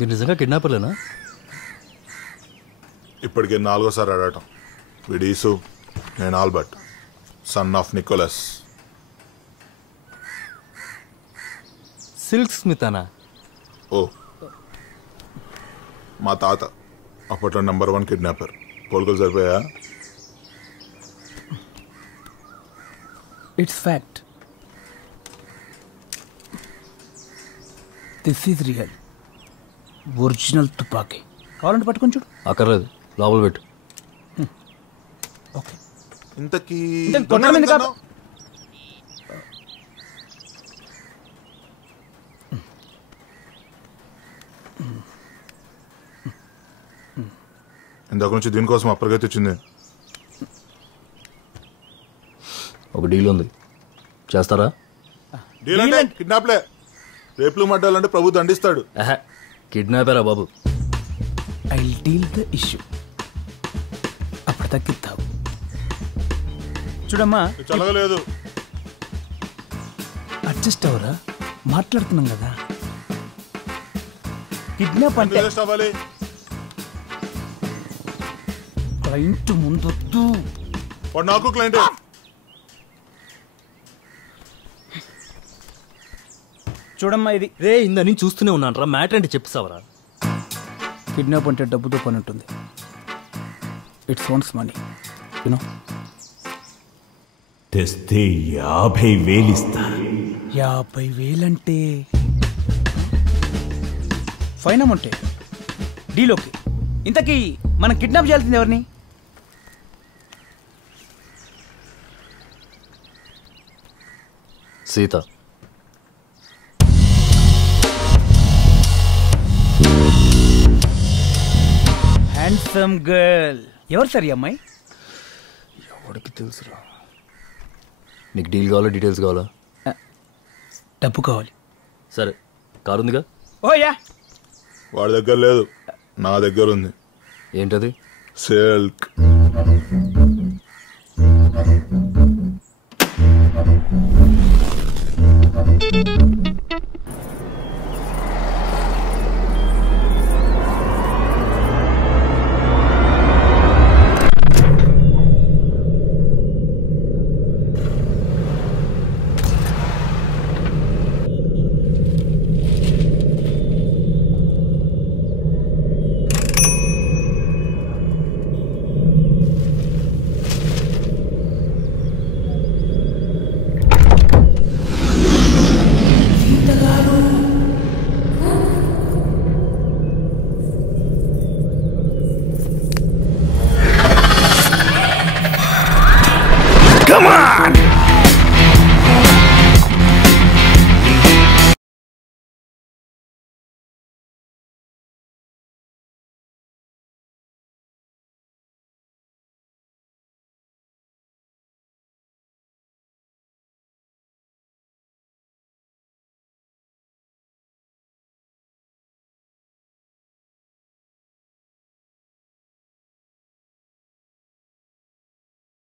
మీరు నిజంగా కిడ్నాపర్లేనా? ఇప్పటికే 4సారి అడగటం. విడీసు, నేను Albert, son of Nicholas. Silk Smith అనా? ఓ, మా తాత అప్పట్లో నెంబర్ 1 కిడ్నాపర్. పోల్కలు సరిపోయా? It's fact. This is real. Original తుపాకీ. కావాలంటే పట్టుకొని చూడు. అక్కర్లేదు, లోపల పెట్టు. ఓకే. ఇంతకీ ఇందాక నుంచి దీనికోసం అప్పటికైతే వచ్చింది. ఒక డీల్ ఉంది, చేస్తారా? డీల్ అంటే కిడ్నాప్లే. రేపులు మడ్డాలంటే ప్రభు దండిస్తాడు. కిడ్నాపరా బాబు. I deal the issue. అప్పుడు తగ్గిస్తావు. చూడమ్మా, చల్లగలేదు. అడ్జస్ట్ అవరా, మాట్లాడుతున్నాం కదా. కిడ్నాప్ అంటే అడ్జస్ట్ అవ్వాలి. క్లయింట్ ముందొద్దు. వాడు నాకు క్లయింట్. చూడమ్మా, ఇది రే ఇందా నేను చూస్తూనే ఉన్నాను రా. మ్యాటర్ అంటే చెప్తావరా? కిడ్నాప్ అంటే డబ్బుతో పని ఉంటుంది. It's owns money, you know. తెస్తే 50,000 ఇస్తా. 50,000 అంటే ఫైన్ అమౌంట్. Deal okay. ఇంతకీ మనం కిడ్నాప్ చేయాల్సింది ఎవరిని? సీత. Handsome girl. ఎవరు సార్ ఈ అమ్మాయి? ఎవరికి తెలుసురా? నీకు డీల్ కావాలా, డీటెయిల్స్ కావాలా? డబ్బు కావాలి. సరే, కారు ఉందిగా. ఓ యా. వాడి దగ్గర లేదు, నా దగ్గర ఉంది. ఏంటది? సిల్క్.